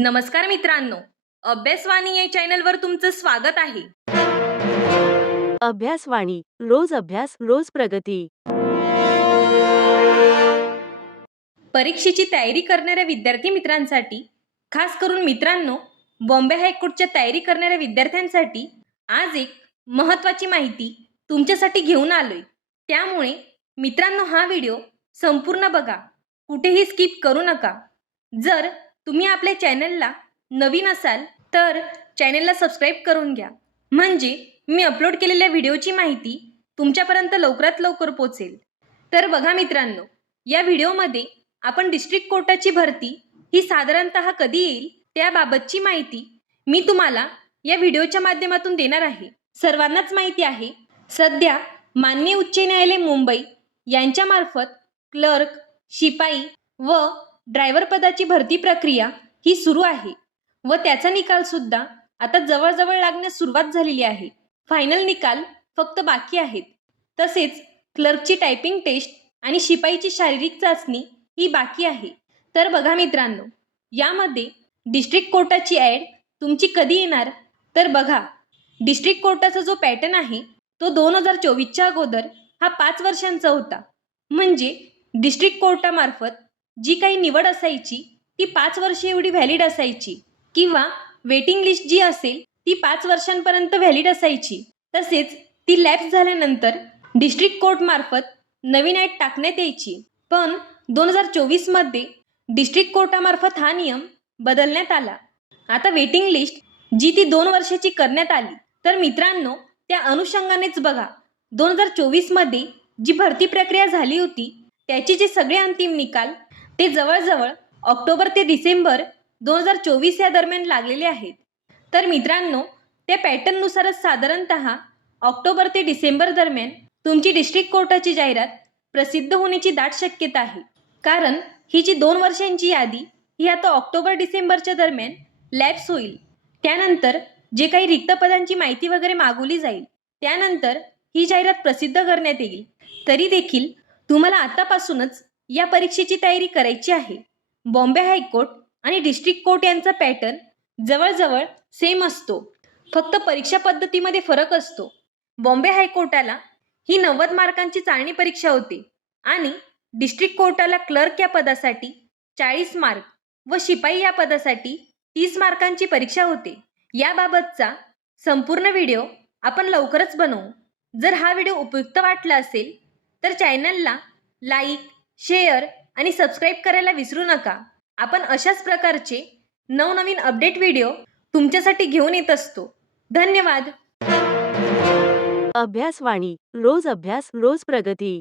नमस्कार मित्रांनो, अभ्यासवाणी या चॅनलवर तुमचं स्वागत आहे. अभ्यासवाणी रोज अभ्यास रोज प्रगती. परीक्षेची तयारी करणाऱ्या विद्यार्थी मित्रांसाठी, खास करून मित्रांनो, बॉम्बे हायकोर्टच्या तयारी करणाऱ्या विद्यार्थ्यांसाठी आज एक महत्त्वाची माहिती तुमच्यासाठी घेऊन आलोय. त्यामुळे मित्रांनो, हा व्हिडिओ संपूर्ण बघा, कुठेही स्किप करू नका. जर तुम्ही आपल्या चॅनलला नवीन असाल तर चॅनलला सबस्क्राईब करून घ्या, म्हणजे मी अपलोड केलेल्या व्हिडिओची माहिती तुमच्यापर्यंत लवकरात लवकर पोहोचेल. तर बघा मित्रांनो, या व्हिडिओमध्ये आपण डिस्ट्रिक्ट कोर्टाची भरती ही साधारणतः कधी येईल त्याबाबतची माहिती मी तुम्हाला या व्हिडिओच्या माध्यमातून देणार आहे. सर्वांनाच माहिती आहे, सध्या माननीय उच्च न्यायालय मुंबई यांच्यामार्फत क्लर्क, शिपाई व ड्रायव्हर पदाची भरती प्रक्रिया ही सुरू आहे व त्याचा निकाल सुद्धा आता जवळजवळ लागण्यास सुरुवात झालेली आहे. फायनल निकाल फक्त बाकी आहेत. तसेच क्लर्कची टायपिंग टेस्ट आणि शिपाईची शारीरिक चाचणी ही बाकी आहे. तर बघा मित्रांनो, यामध्ये डिस्ट्रिक्ट कोर्टाची ॲड तुमची कधी येणार? तर बघा, डिस्ट्रिक्ट कोर्टाचा जो पॅटर्न आहे तो 2024च्या अगोदर हा 5 वर्षांचा होता. म्हणजे डिस्ट्रिक्ट कोर्टामार्फत जी काही निवड असायची ती 5 वर्षे एवढी व्हॅलिड असायची, किंवा वेटिंग लिस्ट जी असेल ती 5 वर्षांपर्यंत व्हॅलिड असायची. तसेच ती लॅप्स झाल्यानंतर डिस्ट्रिक्ट कोर्टमार्फत नवीन ॲड टाकण्यात यायची. पण 2024मध्ये डिस्ट्रिक्ट कोर्टामार्फत हा नियम बदलण्यात आला. आता वेटिंग लिस्ट जी ती 2 वर्षाची करण्यात आली. तर मित्रांनो, त्या अनुषंगानेच बघा, 2024मध्ये जी भरती प्रक्रिया झाली होती त्याचे जे सगळे अंतिम निकाल ते जवळजवळ ऑक्टोबर ते डिसेंबर 2024 या दरम्यान लागलेले आहेत. तर मित्रांनो, त्या पॅटर्ननुसारच साधारणतः ऑक्टोबर ते डिसेंबर दरम्यान तुमची डिस्ट्रिक्ट कोर्टाची जाहिरात प्रसिद्ध होण्याची दाट शक्यता आहे. कारण ही जी 2 वर्षांची यादी ही आता ऑक्टोबर डिसेंबरच्या दरम्यान लॅप्स होईल. त्यानंतर जे काही रिक्त पदांची माहिती वगैरे मागवली जाईल त्यानंतर ही जाहिरात प्रसिद्ध करण्यात येईल. तरी देखील तुम्हाला आतापासूनच या परीक्षेची तयारी करायची आहे. बॉम्बे हायकोर्ट आणि डिस्ट्रिक्ट कोर्ट यांचा पॅटर्न जवळजवळ सेम असतो, फक्त परीक्षा पद्धतीमध्ये फरक असतो. बॉम्बे हायकोर्टाला ही 90 मार्कांची चाळणी परीक्षा होते आणि डिस्ट्रिक्ट कोर्टाला क्लर्क या पदासाठी 40 मार्क व शिपाई या पदासाठी 30 मार्कांची परीक्षा होते. याबाबतचा संपूर्ण व्हिडिओ आपण लवकरच बनवू. जर हा व्हिडिओ उपयुक्त वाटला असेल तर चॅनलला लाईक, शेअर आणि सबस्क्राईब करायला विसरू नका. आपण अशाच प्रकारचे नवनवीन अपडेट व्हिडिओ तुमच्यासाठी घेऊन येत असतो. धन्यवाद. अभ्यासवाणी रोज अभ्यास रोज प्रगती.